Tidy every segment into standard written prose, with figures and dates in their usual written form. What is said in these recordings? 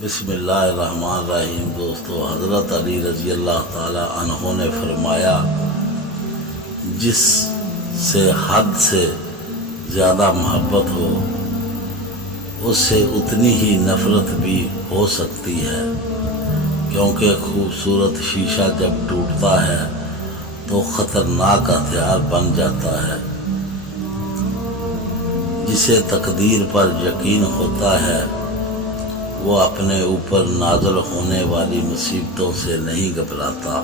بسم اللہ الرحمن الرحیم۔ دوستو، حضرت علی رضی اللہ تعالی عنہ نے فرمایا، جس سے حد سے زیادہ محبت ہو اس سے اتنی ہی نفرت بھی ہو سکتی ہے، کیونکہ خوبصورت شیشہ جب ٹوٹتا ہے تو خطرناک ہتھیار بن جاتا ہے۔ جسے تقدیر پر یقین ہوتا ہے وہ اپنے اوپر نازل ہونے والی مصیبتوں سے نہیں گھبراتا۔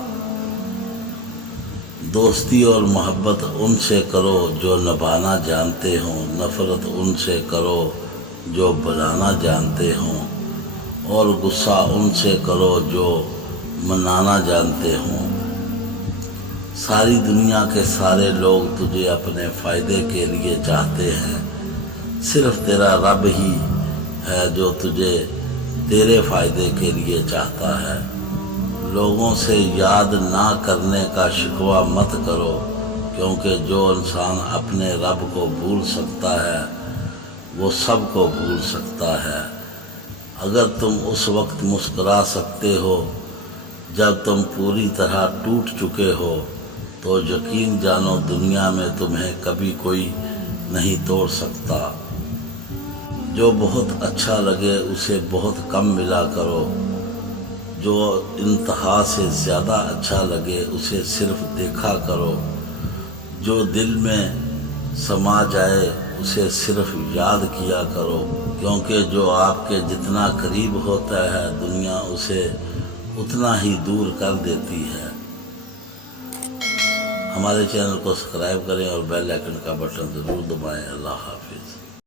دوستی اور محبت ان سے کرو جو نبھانا جانتے ہوں، نفرت ان سے کرو جو بلانا جانتے ہوں، اور غصہ ان سے کرو جو منانا جانتے ہوں۔ ساری دنیا کے سارے لوگ تجھے اپنے فائدے کے لیے چاہتے ہیں، صرف تیرا رب ہی ہے جو تجھے تیرے فائدے کے لیے چاہتا ہے۔ لوگوں سے یاد نہ کرنے کا شکوہ مت کرو، کیونکہ جو انسان اپنے رب کو بھول سکتا ہے وہ سب کو بھول سکتا ہے۔ اگر تم اس وقت مسکرا سکتے ہو جب تم پوری طرح ٹوٹ چکے ہو تو یقین جانو دنیا میں تمہیں کبھی کوئی نہیں توڑ سکتا۔ جو بہت اچھا لگے اسے بہت کم ملا کرو، جو انتہا سے زیادہ اچھا لگے اسے صرف دیکھا کرو، جو دل میں سما جائے اسے صرف یاد کیا کرو، کیونکہ جو آپ کے جتنا قریب ہوتا ہے دنیا اسے اتنا ہی دور کر دیتی ہے۔ ہمارے چینل کو سبسکرائب کریں اور بیل آئیکن کا بٹن ضرور دبائیں۔ اللہ حافظ۔